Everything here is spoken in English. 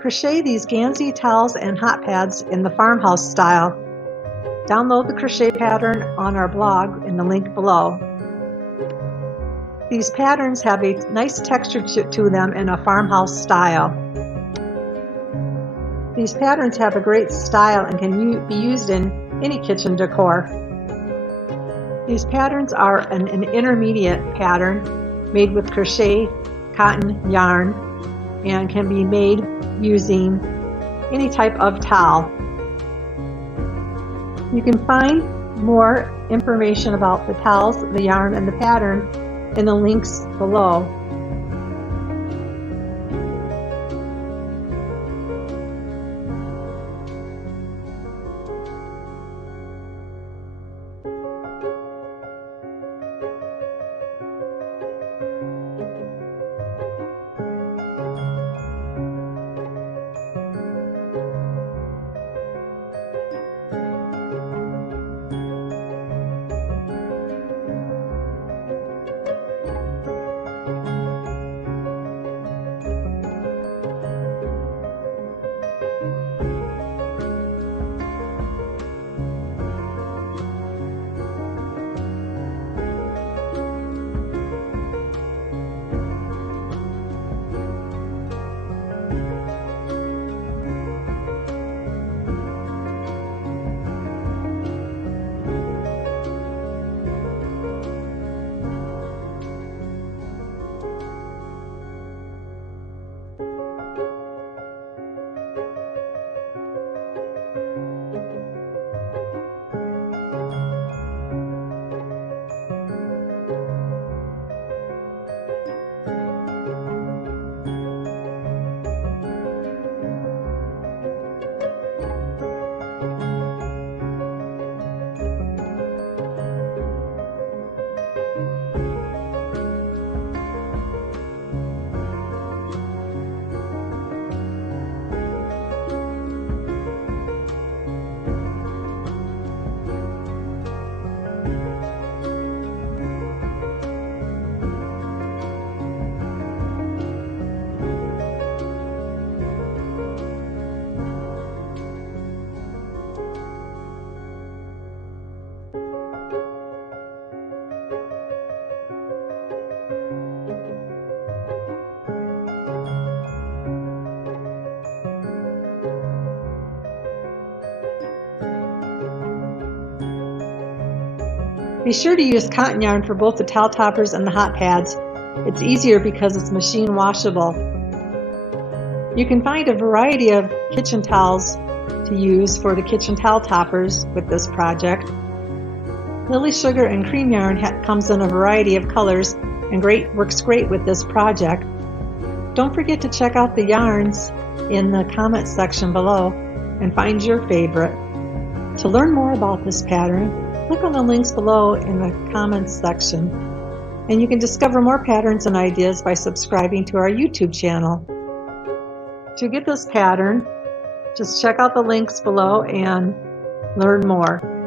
Crochet these Gansey towels and hot pads in the farmhouse style. Download the crochet pattern on our blog in the link below. These patterns have a nice texture to them in a farmhouse style. These patterns have a great style and can be used in any kitchen decor. These patterns are an intermediate pattern made with crochet cotton yarn and can be made using any type of towel. You can find more information about the towels, the yarn, and the pattern in the links below. Be sure to use cotton yarn for both the towel toppers and the hot pads. It's easier because it's machine washable. You can find a variety of kitchen towels to use for the kitchen towel toppers with this project. Lily sugar and cream yarn comes in a variety of colors and works great with this project. Don't forget to check out the yarns in the comment section below and find your favorite. To learn more about this pattern, click on the links below in the comments section, and you can discover more patterns and ideas by subscribing to our YouTube channel. To get this pattern, just check out the links below and learn more.